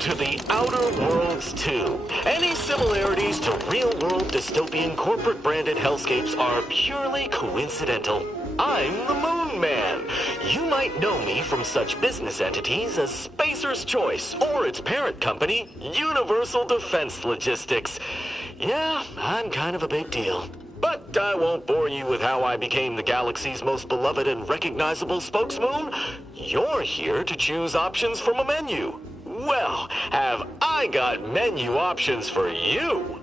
to the Outer Worlds 2. Any similarities to real-world dystopian corporate-branded hellscapes are purely coincidental. I'm the Moon Man. You might know me from such business entities as Spacer's Choice or its parent company, Universal Defense Logistics. Yeah, I'm kind of a big deal. But I won't bore you with how I became the galaxy's most beloved and recognizable spokesmoon. You're here to choose options from a menu. Well, have I got menu options for you?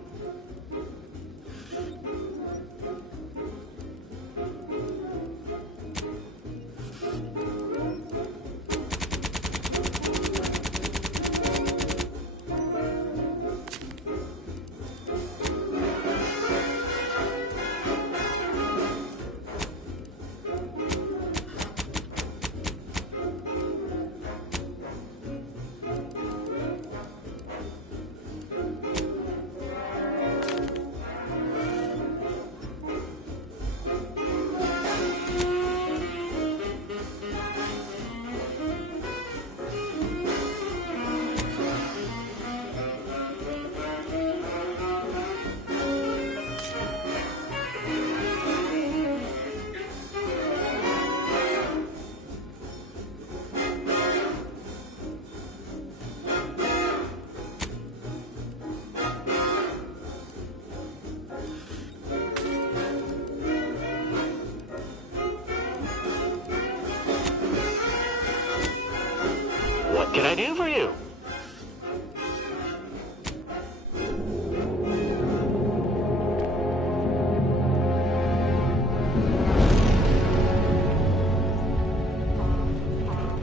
What can I do for you?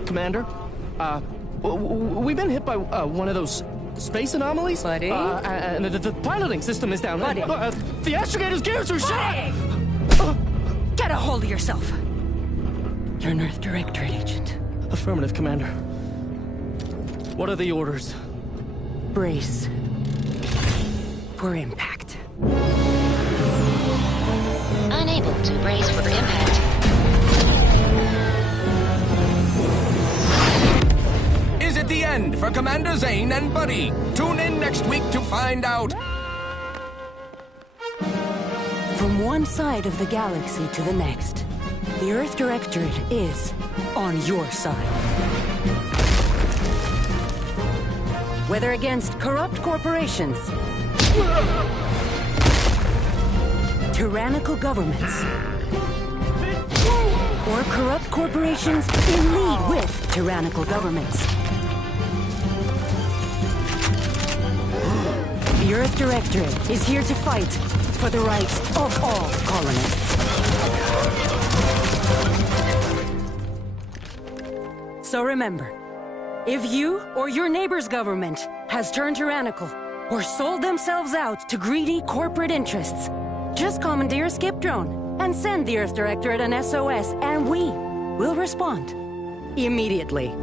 Commander, we've been hit by one of those space anomalies. Buddy? And the piloting system is down. Buddy? The astrogator's gears are shot! Get a hold of yourself. You're an Earth Directorate agent. Affirmative, Commander. What are the orders? Brace for impact. Unable to brace for impact. Is it the end for Commander Zane and Buddy? Tune in next week to find out. From one side of the galaxy to the next, the Earth Directorate is on your side. Whether against corrupt corporations, tyrannical governments, or corrupt corporations in league with tyrannical governments. The Earth Directorate is here to fight for the rights of all colonists. So remember, if you or your neighbor's government has turned tyrannical or sold themselves out to greedy corporate interests, just commandeer a skip drone and send the Earth Directorate an SOS, and we will respond immediately.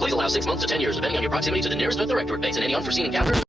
Please allow 6 months to 10 years, depending on your proximity to the nearest Earth Directorate base and any unforeseen encounters.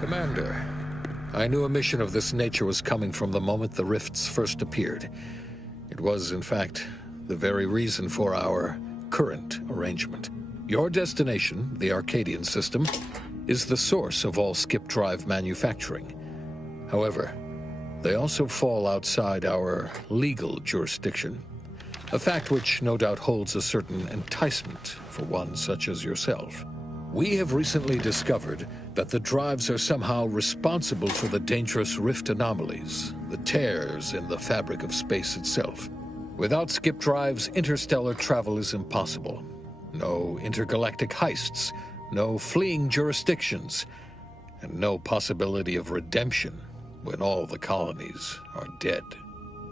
Commander, I knew a mission of this nature was coming from the moment the rifts first appeared. It was, in fact, the very reason for our current arrangement. Your destination, the Arcadian system, is the source of all skip drive manufacturing. However, they also fall outside our legal jurisdiction, a fact which no doubt holds a certain enticement for one such as yourself. We have recently discovered that the drives are somehow responsible for the dangerous rift anomalies, the tears in the fabric of space itself. Without skip drives, interstellar travel is impossible. No intergalactic heists, no fleeing jurisdictions, and no possibility of redemption when all the colonies are dead.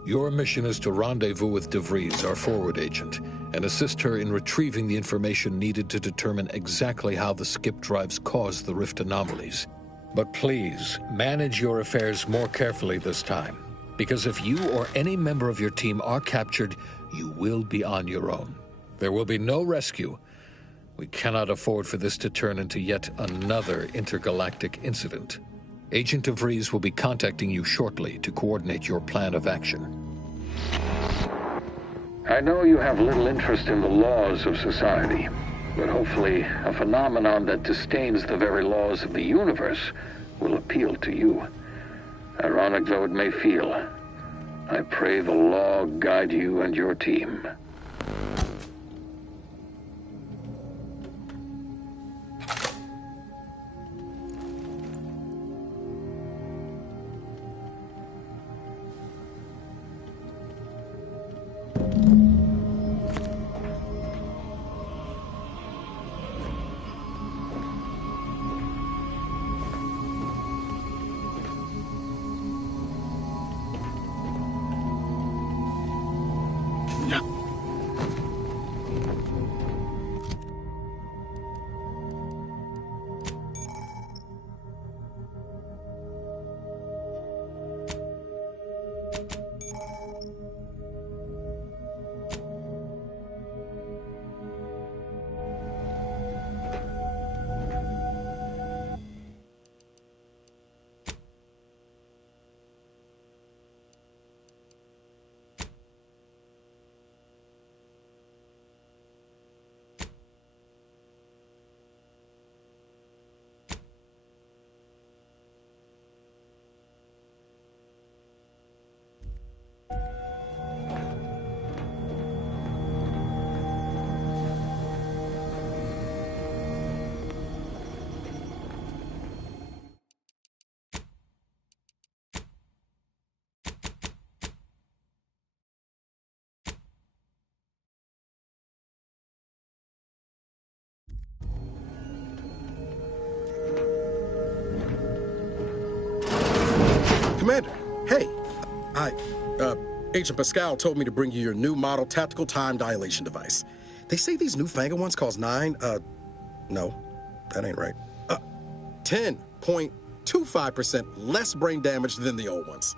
Your mission is to rendezvous with DeVries, our forward agent, and assist her in retrieving the information needed to determine exactly how the skip drives caused the rift anomalies. But please, manage your affairs more carefully this time, because if you or any member of your team are captured, you will be on your own. There will be no rescue. We cannot afford for this to turn into yet another intergalactic incident. Agent DeVries will be contacting you shortly to coordinate your plan of action. I know you have little interest in the laws of society, but hopefully a phenomenon that disdains the very laws of the universe will appeal to you. Ironic though it may feel, I pray the law guide you and your team. Commander, hey. Agent Pascal told me to bring you your new model tactical time dilation device. They say these newfangled ones cause no, that ain't right. 10.25% less brain damage than the old ones.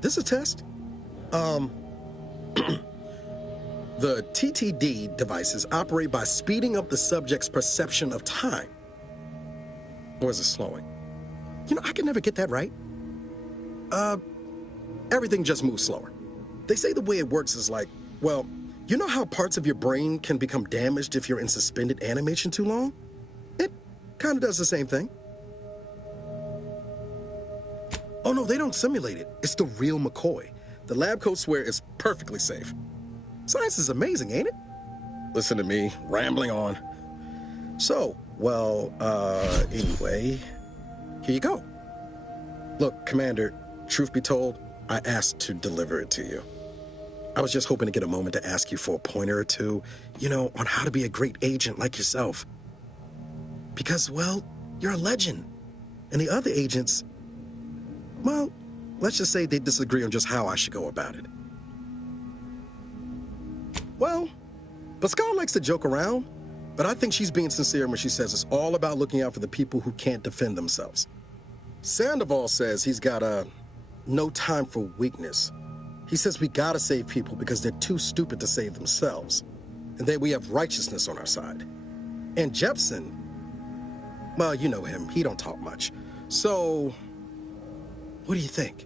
This a test? The TTD devices operate by speeding up the subject's perception of time. Or is it slowing? You know, I can never get that right. Everything just moves slower. They say the way it works is like, well, you know how parts of your brain can become damaged if you're in suspended animation too long? It kind of does the same thing. Oh no, they don't simulate it. It's the real McCoy. The lab coats swear it's perfectly safe. Science is amazing, ain't it? Listen to me, rambling on. So, well, anyway, here you go. Look, Commander, truth be told, I asked to deliver it to you. I was just hoping to get a moment to ask you for a pointer or two, you know, on how to be a great agent like yourself. Because, well, you're a legend. And the other agents, well, let's just say they disagree on just how I should go about it. Well, Pascal likes to joke around, but I think she's being sincere when she says it's all about looking out for the people who can't defend themselves. Sandoval says he's got no time for weakness. He says we gotta save people because they're too stupid to save themselves, and that we have righteousness on our side. And Jepson, well, you know him, he don't talk much. So, what do you think?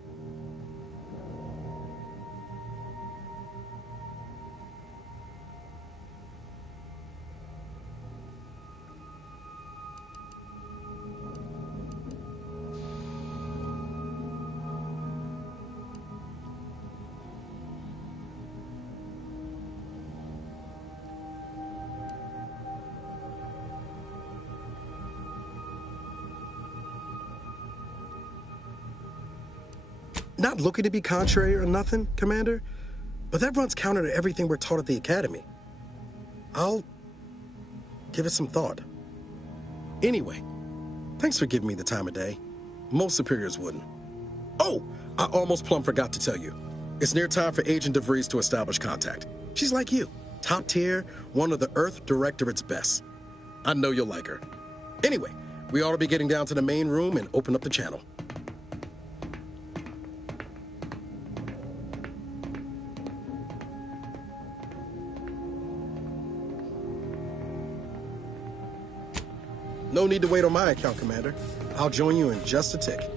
Not looking to be contrary or nothing, Commander, but that runs counter to everything we're taught at the Academy. I'll give it some thought. Anyway, thanks for giving me the time of day. Most superiors wouldn't. Oh, I almost plumb forgot to tell you. It's near time for Agent DeVries to establish contact. She's like you, top tier, one of the Earth Directorate's best. I know you'll like her. Anyway, we ought to be getting down to the main room and open up the channel. No need to wait on my account, Commander. I'll join you in just a tick.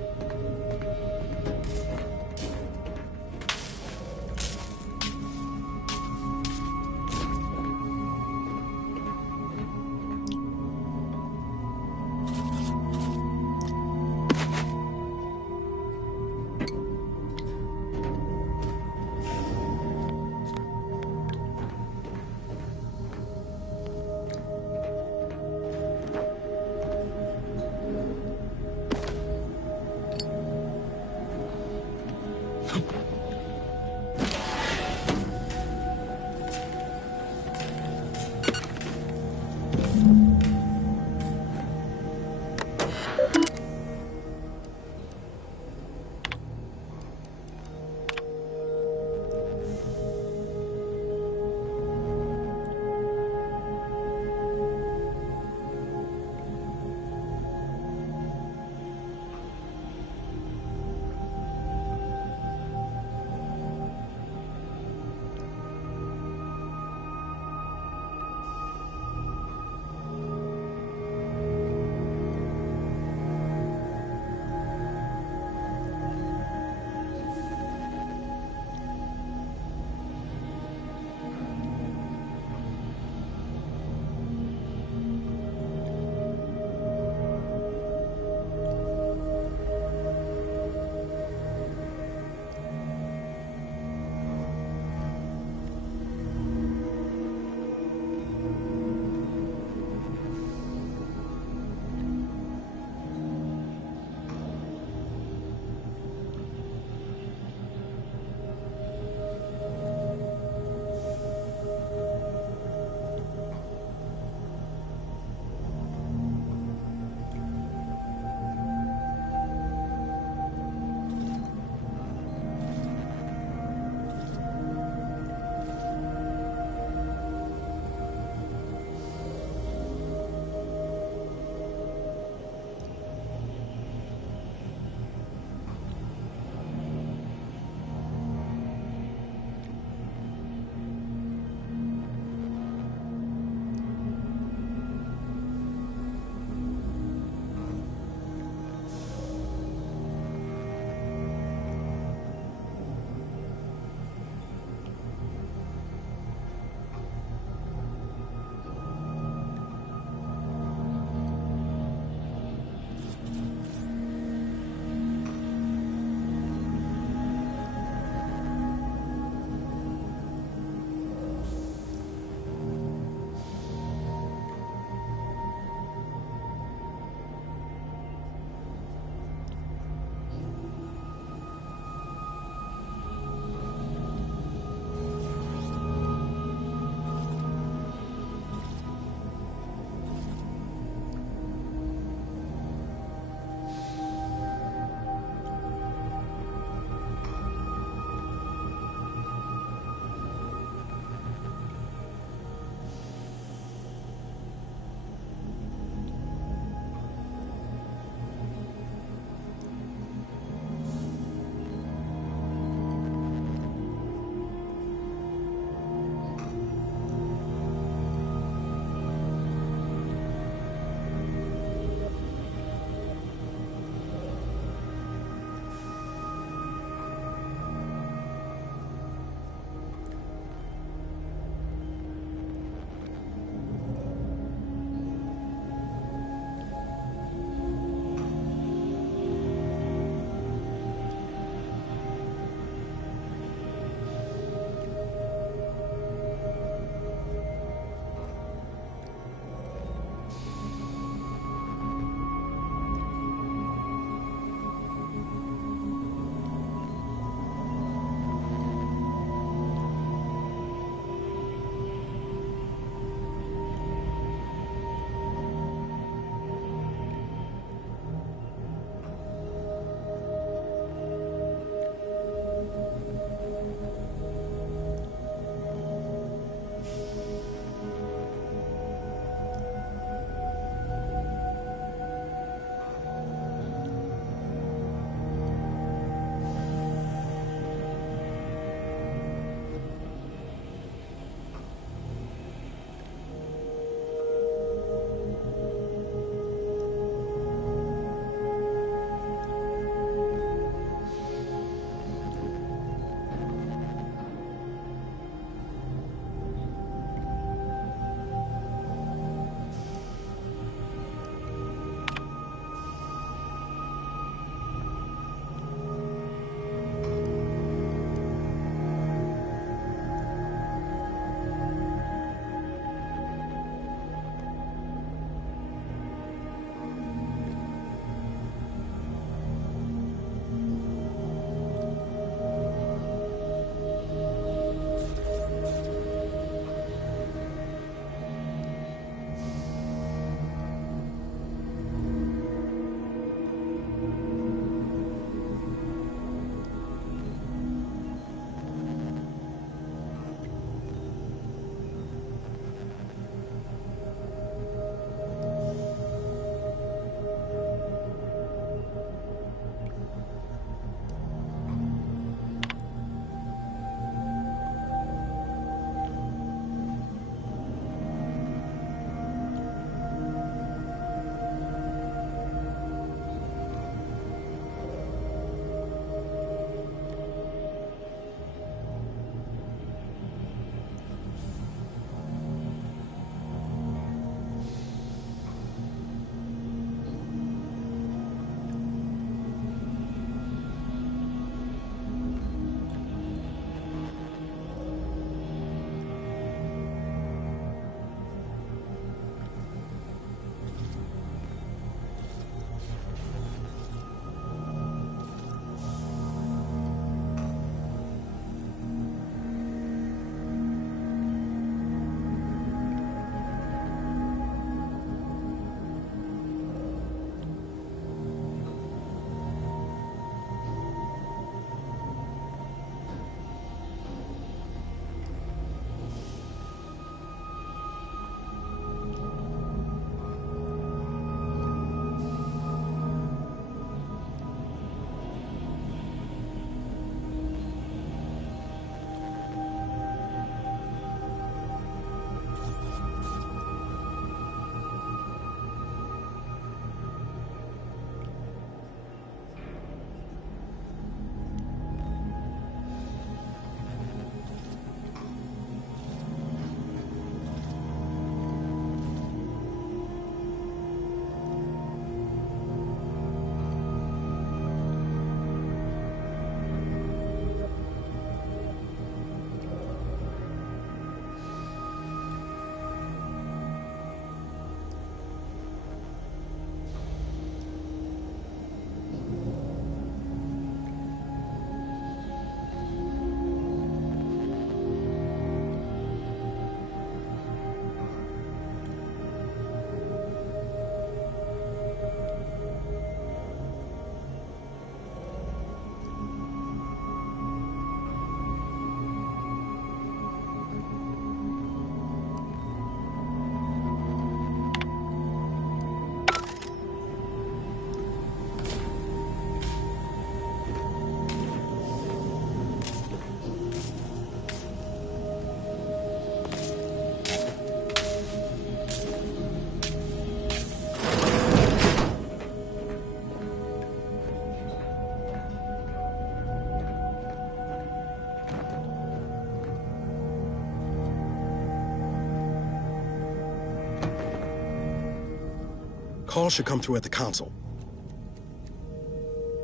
Call should come through at the console.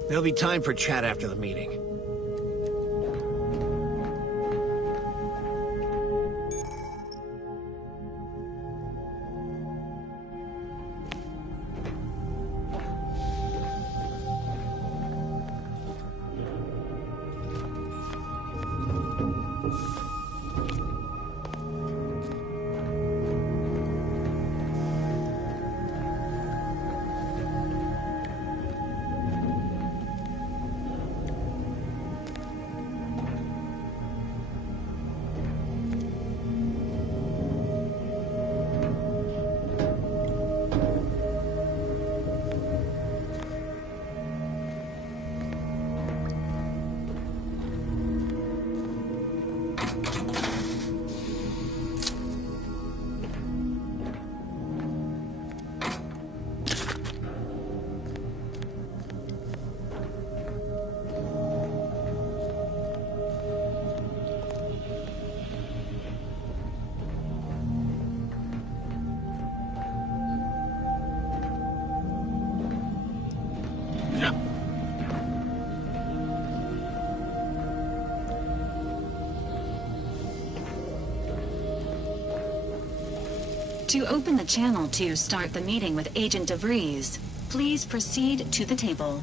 There'll be time for chat after the meeting. To open the channel to start the meeting with Agent DeVries, please proceed to the table.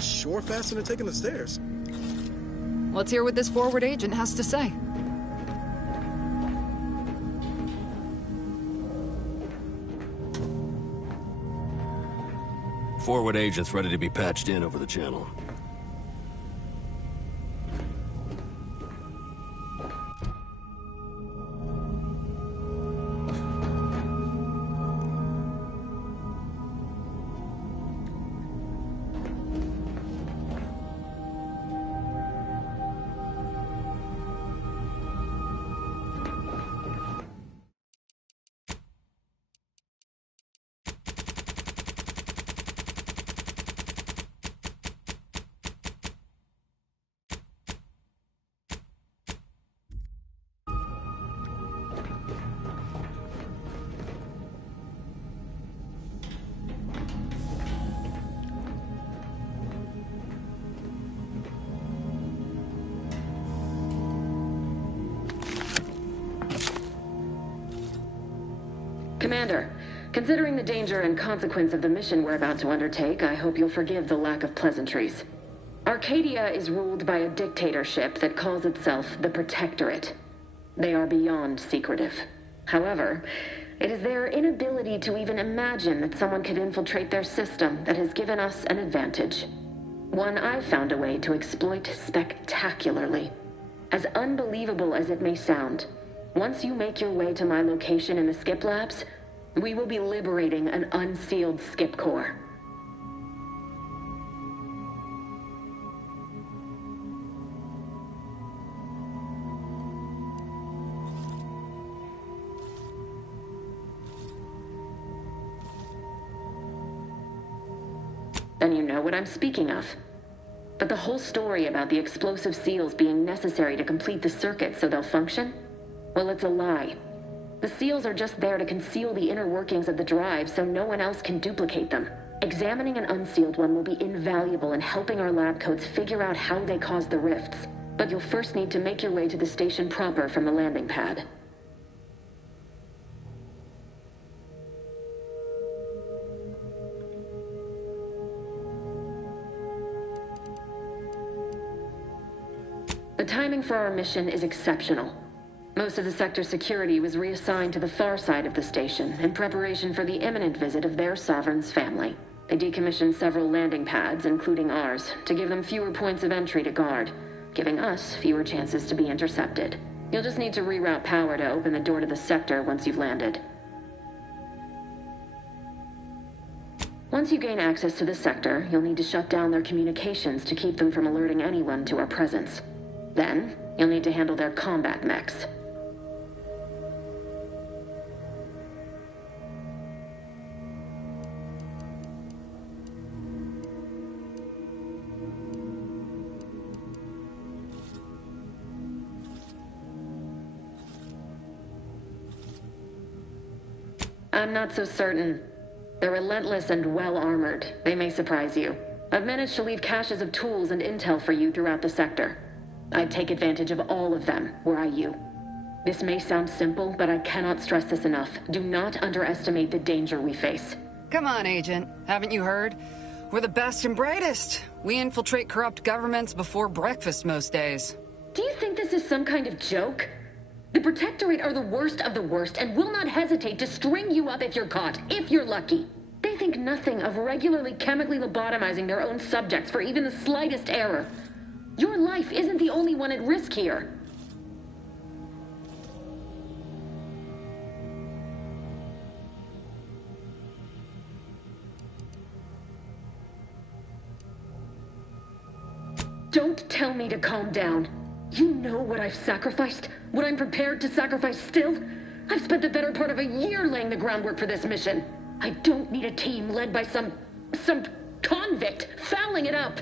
Sure faster than taking the stairs. Let's hear what this forward agent has to say. Forward agent's ready to be patched in over the channel. Commander, considering the danger and consequence of the mission we're about to undertake, I hope you'll forgive the lack of pleasantries. Arcadia is ruled by a dictatorship that calls itself the Protectorate. They are beyond secretive. However, it is their inability to even imagine that someone could infiltrate their system that has given us an advantage. One I've found a way to exploit spectacularly. As unbelievable as it may sound, once you make your way to my location in the Skip Labs, we will be liberating an unsealed Skip Core. Then you know what I'm speaking of. But the whole story about the explosive seals being necessary to complete the circuit so they'll function? Well, it's a lie. The seals are just there to conceal the inner workings of the drive so no one else can duplicate them. Examining an unsealed one will be invaluable in helping our lab coats figure out how they cause the rifts. But you'll first need to make your way to the station proper from the landing pad. The timing for our mission is exceptional. Most of the sector's security was reassigned to the far side of the station in preparation for the imminent visit of their sovereign's family. They decommissioned several landing pads, including ours, to give them fewer points of entry to guard, giving us fewer chances to be intercepted. You'll just need to reroute power to open the door to the sector once you've landed. Once you gain access to the sector, you'll need to shut down their communications to keep them from alerting anyone to our presence. Then, you'll need to handle their combat mechs. I'm not so certain. They're relentless and well-armored. They may surprise you. I've managed to leave caches of tools and intel for you throughout the sector. I'd take advantage of all of them, were I you. This may sound simple, but I cannot stress this enough. Do not underestimate the danger we face. Come on, Agent. Haven't you heard? We're the best and brightest. We infiltrate corrupt governments before breakfast most days. Do you think this is some kind of joke? The Protectorate are the worst of the worst and will not hesitate to string you up if you're caught, if you're lucky. They think nothing of regularly chemically lobotomizing their own subjects for even the slightest error. Your life isn't the only one at risk here. Don't tell me to calm down. You know what I've sacrificed? What I'm prepared to sacrifice still? I've spent the better part of a year laying the groundwork for this mission. I don't need a team led by some convict fouling it up.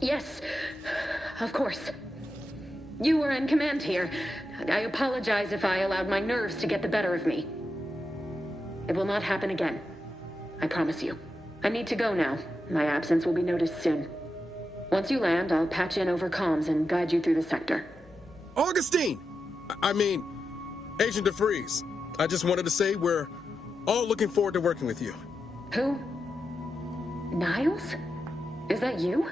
Yes, of course. You were in command here. I apologize if I allowed my nerves to get the better of me. It will not happen again. I promise you. I need to go now. My absence will be noticed soon. Once you land, I'll patch in over comms and guide you through the sector. Augustine! I mean, Agent DeVries. I just wanted to say we're all looking forward to working with you. Who? Niles? Is that you?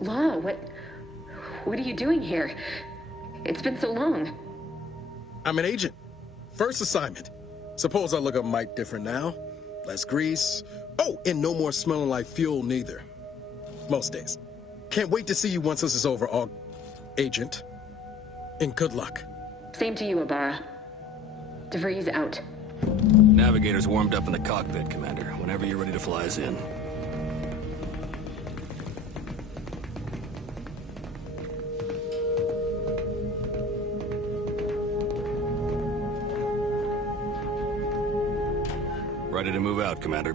Law, what are you doing here? It's been so long. I'm an agent. First assignment. Suppose I look a mite different now. Less grease. Oh, and no more smelling like fuel neither. Most days. Can't wait to see you once this is over, Agent. And good luck. Same to you, Ibarra. DeVries out. Navigator's warmed up in the cockpit, Commander. Whenever you're ready to fly us in. Ready to move out, Commander.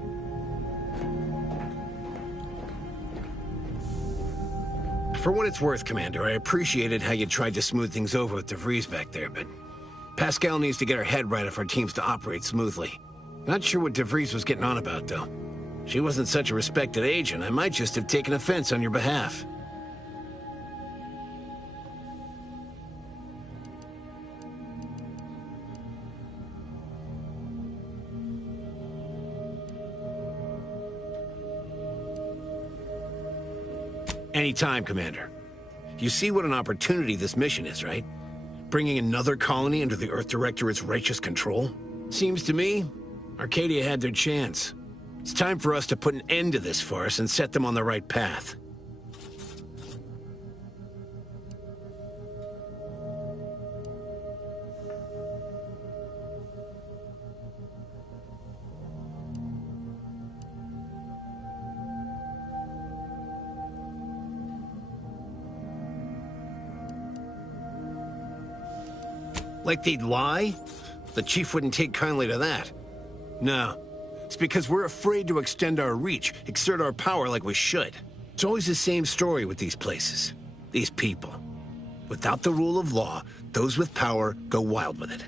For what it's worth, Commander, I appreciated how you tried to smooth things over with DeVries back there, but Pascal needs to get her head right if our team's to operate smoothly. Not sure what DeVries was getting on about, though. She wasn't such a respected agent. I might just have taken offense on your behalf. Anytime, Commander. You see what an opportunity this mission is, right? Bringing another colony under the Earth Directorate's righteous control? Seems to me, Arcadia had their chance. It's time for us to put an end to this farce and set them on the right path. Like they'd lie? The chief wouldn't take kindly to that. No. It's because we're afraid to extend our reach, exert our power like we should. It's always the same story with these places. These people. Without the rule of law, those with power go wild with it.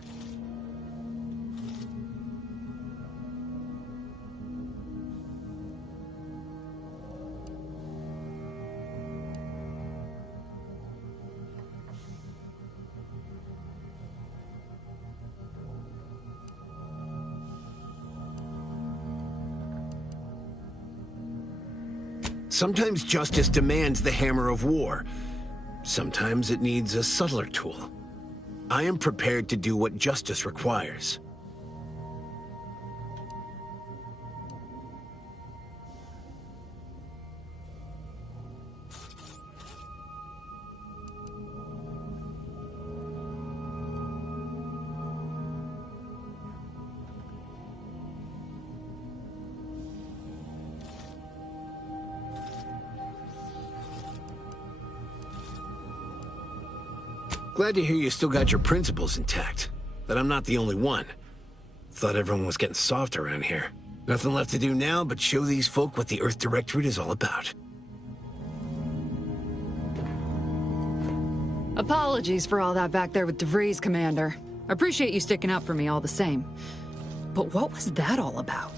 Sometimes justice demands the hammer of war. Sometimes it needs a subtler tool. I am prepared to do what justice requires. Glad to hear you still got your principles intact. That I'm not the only one. Thought everyone was getting soft around here. Nothing left to do now but show these folk what the Earth Directorate is all about. Apologies for all that back there with DeVries, Commander. Appreciate you sticking up for me all the same. But what was that all about?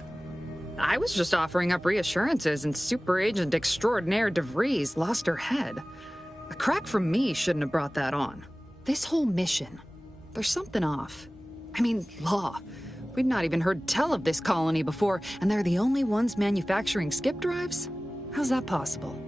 I was just offering up reassurances and Super Agent Extraordinaire DeVries lost her head. A crack from me shouldn't have brought that on. This whole mission, there's something off. I mean, law. We'd not even heard tell of this colony before, and they're the only ones manufacturing skip drives? How's that possible?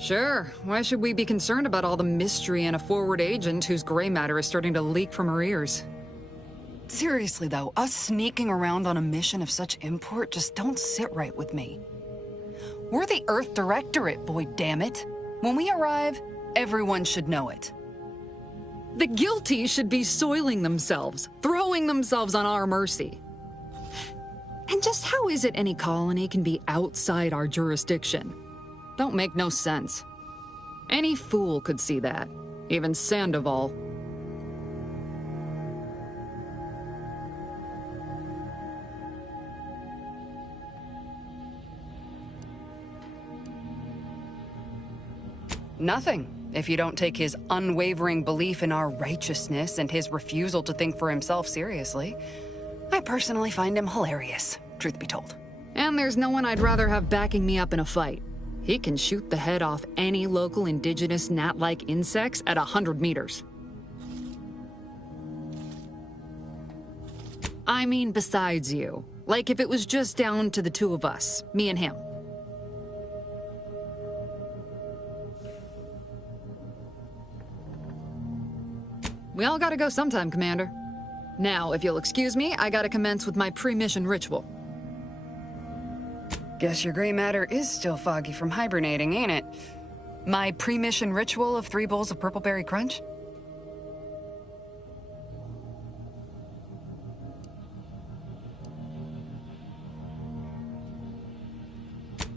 Sure. Why should we be concerned about all the mystery in a forward agent whose gray matter is starting to leak from her ears? Seriously, though, us sneaking around on a mission of such import just don't sit right with me. We're the Earth Directorate, boy, damn it. When we arrive, everyone should know it. The guilty should be soiling themselves, throwing themselves on our mercy. And just how is it any colony can be outside our jurisdiction? Don't make no sense. Any fool could see that. Even Sandoval. Nothing, if you don't take his unwavering belief in our righteousness and his refusal to think for himself seriously. I personally find him hilarious, truth be told. And there's no one I'd rather have backing me up in a fight. He can shoot the head off any local indigenous gnat-like insects at 100 meters. I mean, besides you. Like if it was just down to the two of us, me and him. We all gotta go sometime, Commander. Now, if you'll excuse me, I gotta commence with my pre-mission ritual. Guess your gray matter is still foggy from hibernating, ain't it? My pre-mission ritual of 3 bowls of purple berry crunch?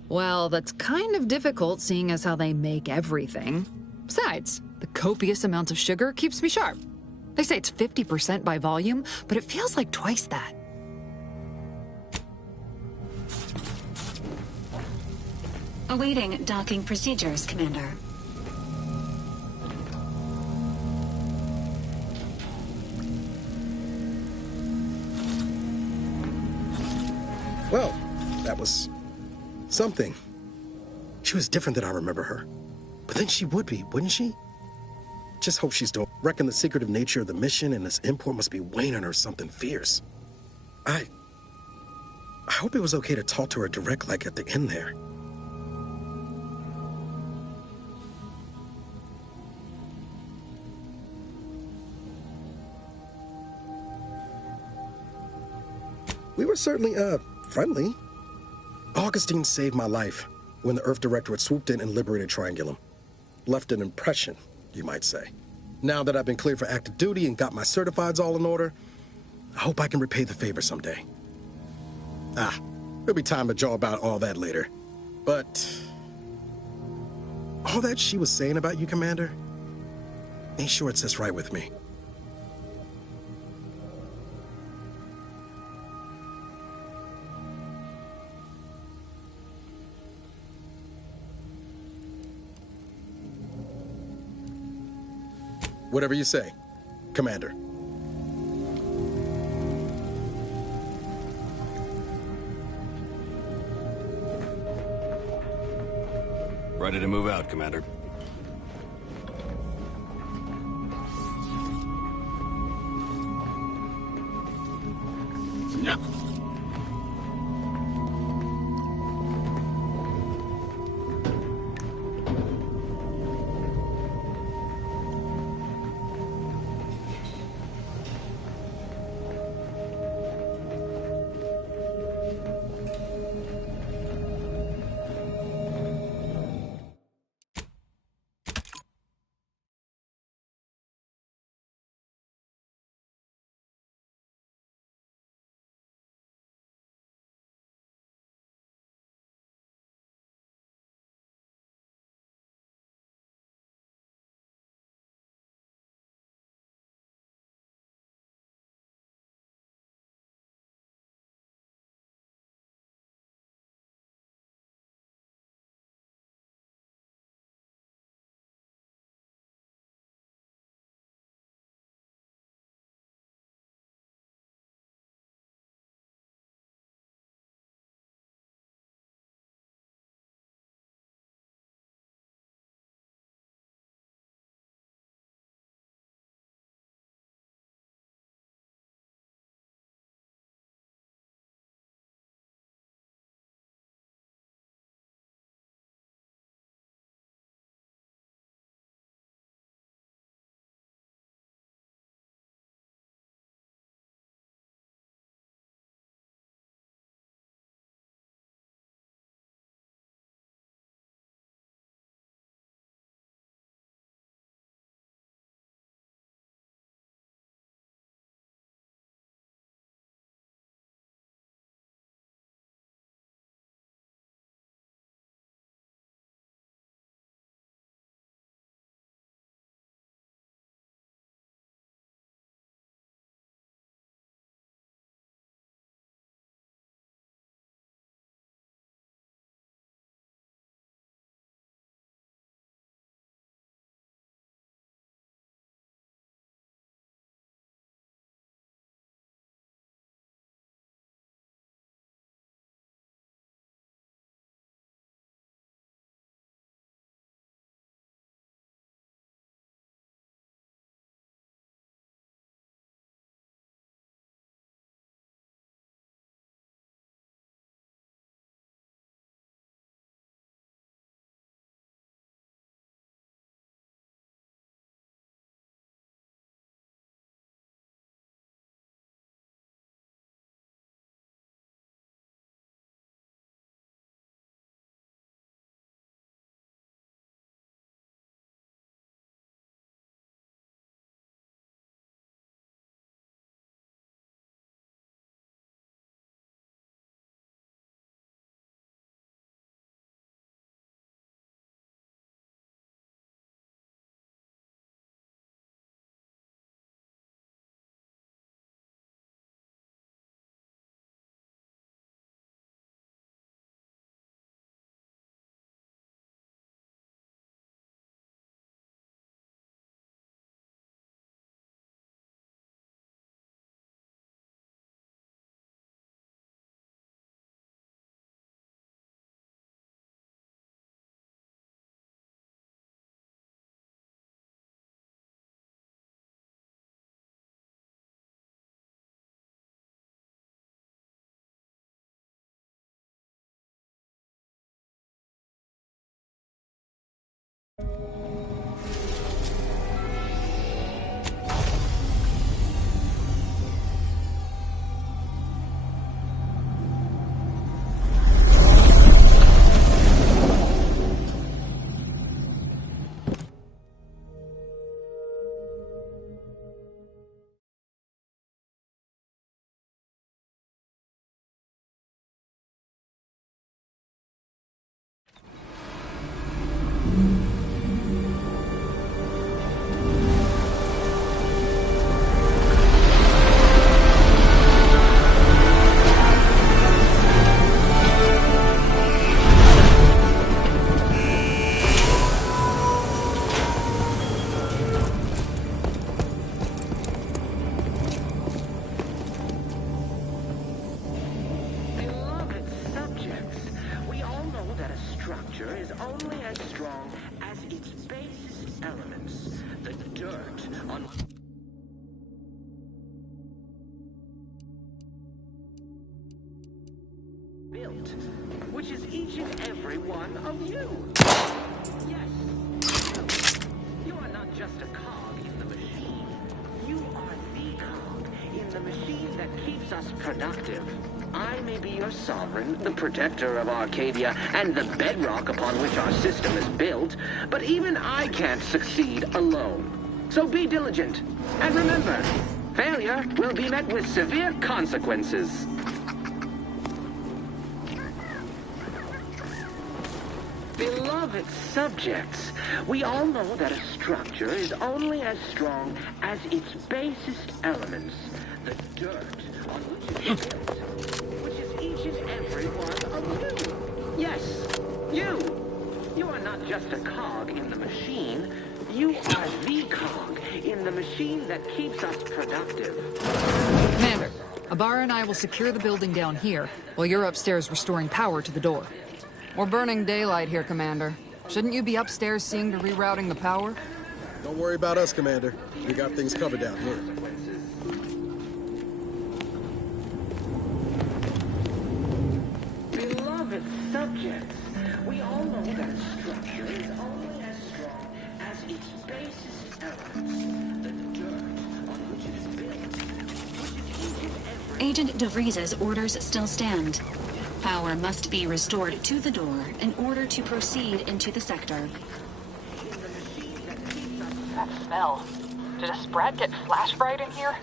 Well, that's kind of difficult seeing as how they make everything. Besides, the copious amounts of sugar keeps me sharp. They say it's 50% by volume, but it feels like twice that. Awaiting docking procedures, Commander. Well, that was something. She was different than I remember her. But then she would be, wouldn't she? Just hope she's doing. Reckon the secretive nature of the mission and this import must be weighing on her something fierce. I hope it was okay to talk to her direct like at the end there. We were certainly, friendly. Augustine saved my life when the Earth Directorate swooped in and liberated Triangulum. Left an impression, you might say. Now that I've been cleared for active duty and got my certifieds all in order, I hope I can repay the favor someday. There'll be time to jaw about all that later. But all that she was saying about you, Commander, ain't sure it sits right with me. Whatever you say, Commander. Ready to move out, Commander. Yeah. Which is each and every one of you. Yes, you are not just a cog in the machine. You are the cog in the machine that keeps us productive. I may be your sovereign, the protector of Arcadia, and the bedrock upon which our system is built, but even I can't succeed alone. So be diligent, and remember, failure will be met with severe consequences. Beloved subjects, we all know that a structure is only as strong as its basest elements, the dirt on which it is built, which is each and every one of you. Yes, you. You are not just a cog in the machine. You are the cog in the machine that keeps us productive. Commander, Ibarra and I will secure the building down here, while you're upstairs restoring power to the door. We're burning daylight here, Commander. Shouldn't you be upstairs seeing to rerouting the power? Don't worry about us, Commander. We got things covered down here. Beloved subjects, we all know that a structure is only as strong as its basest elements, the dirt on which it is built. Agent DeVries's orders still stand. Power must be restored to the door in order to proceed into the sector. That smell. Did a Sprat get flash fried in here?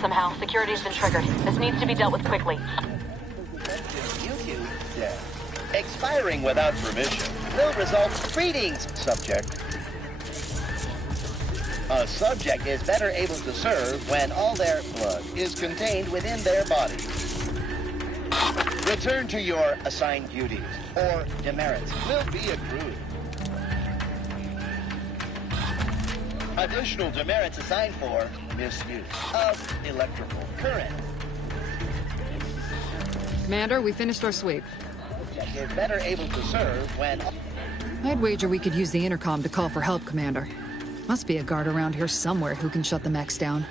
Somehow, security's been triggered. This needs to be dealt with quickly. YouTube death. Expiring without permission will result. Greetings, subject. A subject is better able to serve when all their blood is contained within their body. Return to your assigned duties, or demerits will be accrued. Additional demerits assigned for misuse of electrical current. Commander, we finished our sweep. Is better able to serve when... I'd wager we could use the intercom to call for help, Commander. Must be a guard around here somewhere who can shut the mechs down.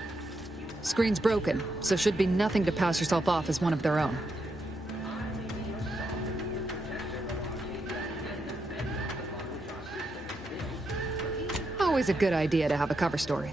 Screen's broken, so should be nothing to pass yourself off as one of their own. Always a good idea to have a cover story.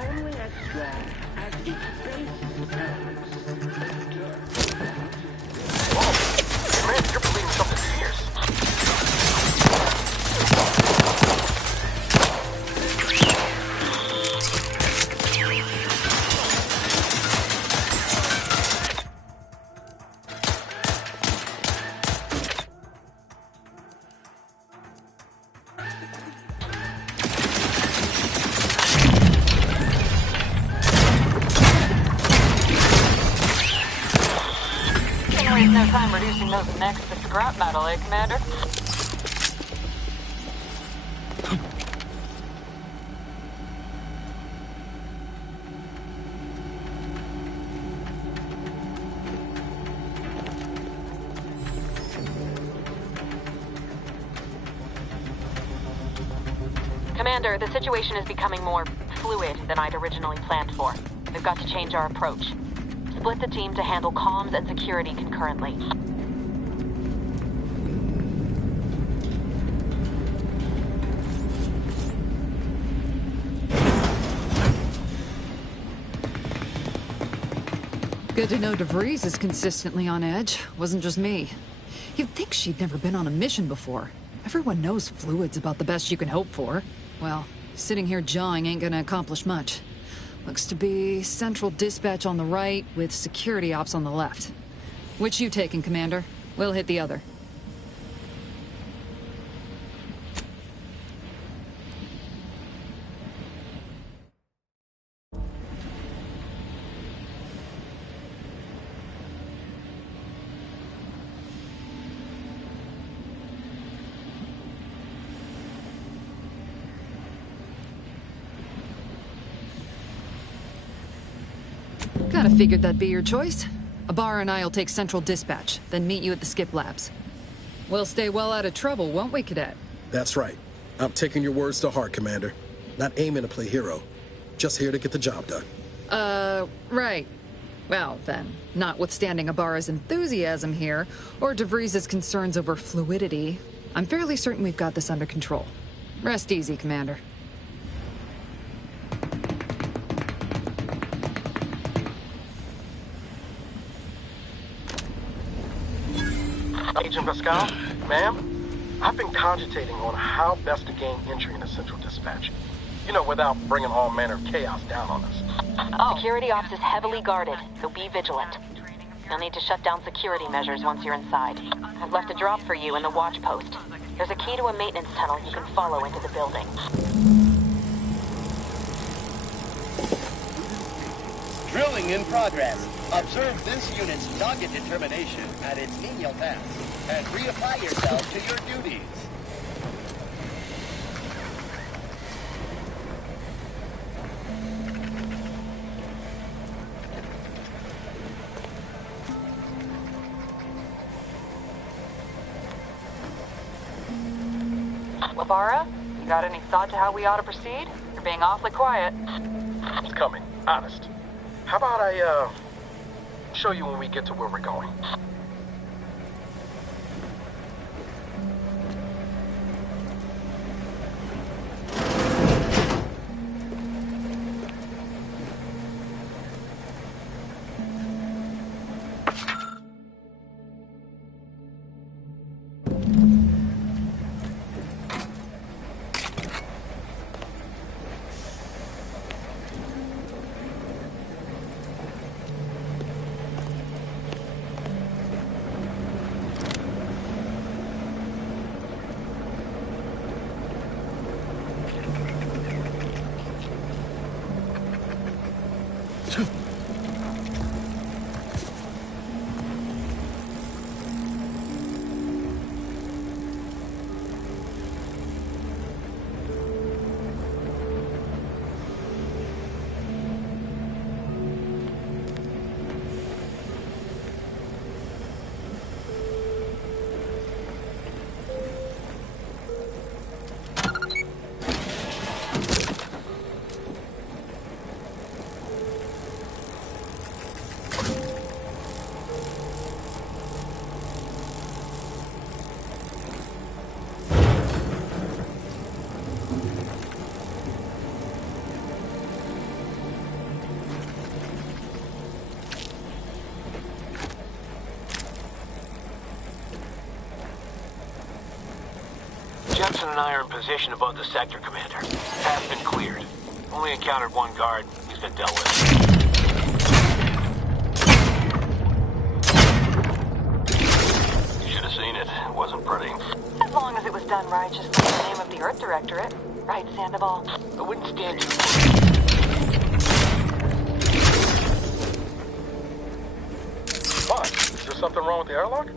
only as strong as its base elements. Whoa! Man, you're believing something fierce. No time reducing those necks to scrap metal, eh, Commander? Commander, the situation is becoming more fluid than I'd originally planned for. We've got to change our approach. Split the team to handle comms and security concurrently. Good to know DeVries is consistently on edge. Wasn't just me. You'd think she'd never been on a mission before. Everyone knows fluid's about the best you can hope for. Well, sitting here jawing ain't gonna accomplish much. Looks to be central dispatch on the right with security ops on the left. Which you taking, Commander? We'll hit the other. Kinda figured that'd be your choice. Abar and I'll take central dispatch, then meet you at the skip labs. We'll stay well out of trouble, won't we, Cadet? That's right. I'm taking your words to heart, Commander. Not aiming to play hero. Just here to get the job done. Right. Well, then, notwithstanding Abar's enthusiasm here, or DeVries' concerns over fluidity, I'm fairly certain we've got this under control. Rest easy, Commander. Agent Pascal, ma'am, I've been cogitating on how best to gain entry into Central Dispatch. You know, without bringing all manner of chaos down on us. Security ops is heavily guarded, so be vigilant. You'll need to shut down security measures once you're inside. I've left a drop for you in the watch post. There's a key to a maintenance tunnel you can follow into the building. Drilling in progress. Observe this unit's dogged determination at its menial task, and reapply yourself to your duties. Labara, you got any thought to how we ought to proceed? You're being awfully quiet. It's coming, honest. How about I, show you when we get to where we're going? Wilson and I are in position above the sector, Commander. Path's been cleared. Only encountered one guard. He's been dealt with. You should have seen it. It wasn't pretty. As long as it was done right, just like the name of the Earth Directorate. Right, Sandoval? I wouldn't stand you. What? Is there something wrong with the airlock?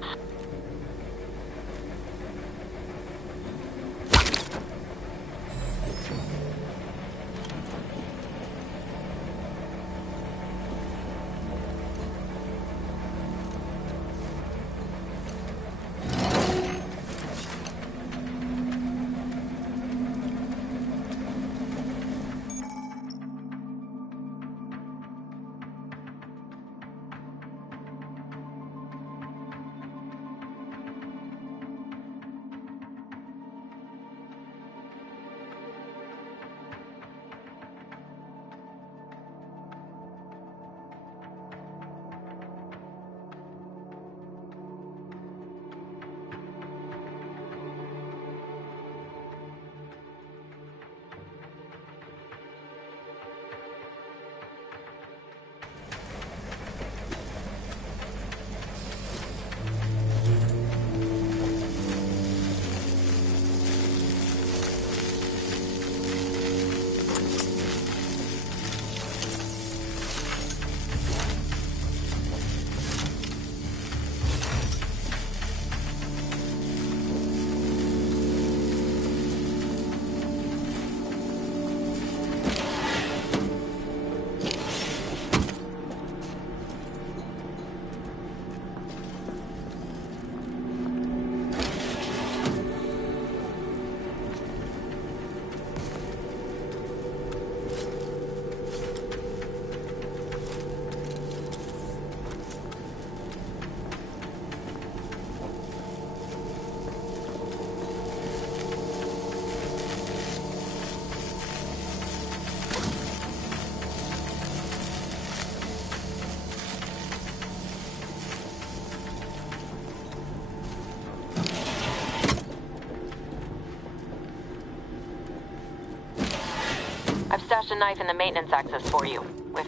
I've stashed a knife in the maintenance access for you, with,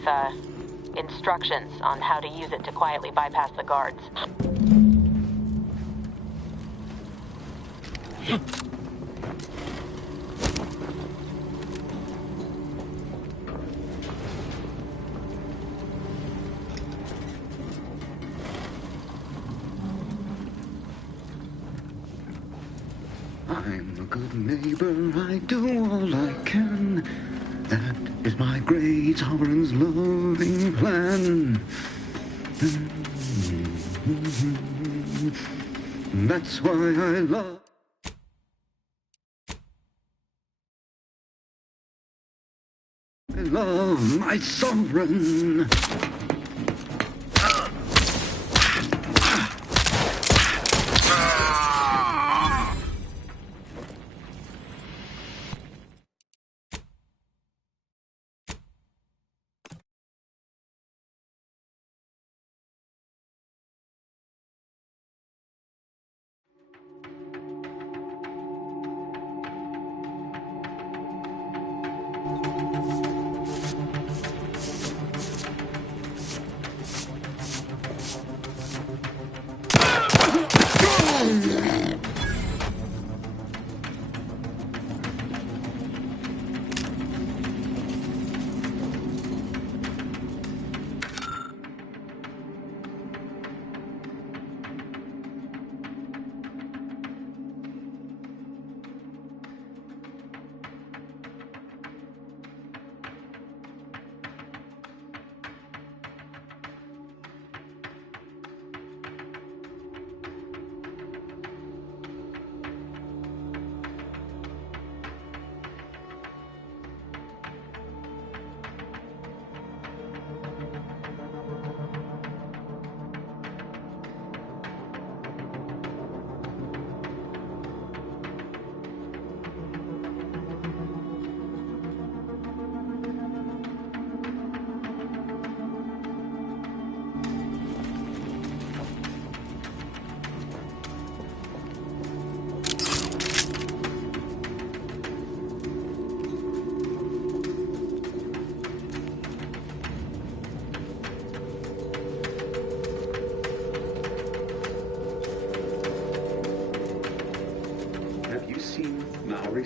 instructions on how to use it to quietly bypass the guards. I'm a good neighbor, I do all I can. That is my great sovereign's loving plan. That's why I love my sovereign.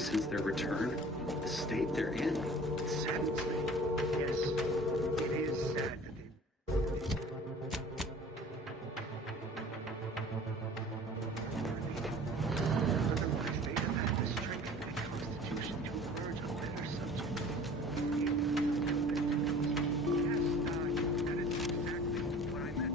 since their return. The state they're in, it saddens me. Yes, it is sad that they... Otherwise, they'd have had the strength of the Constitution to emerge a better subject. That is exactly what I meant.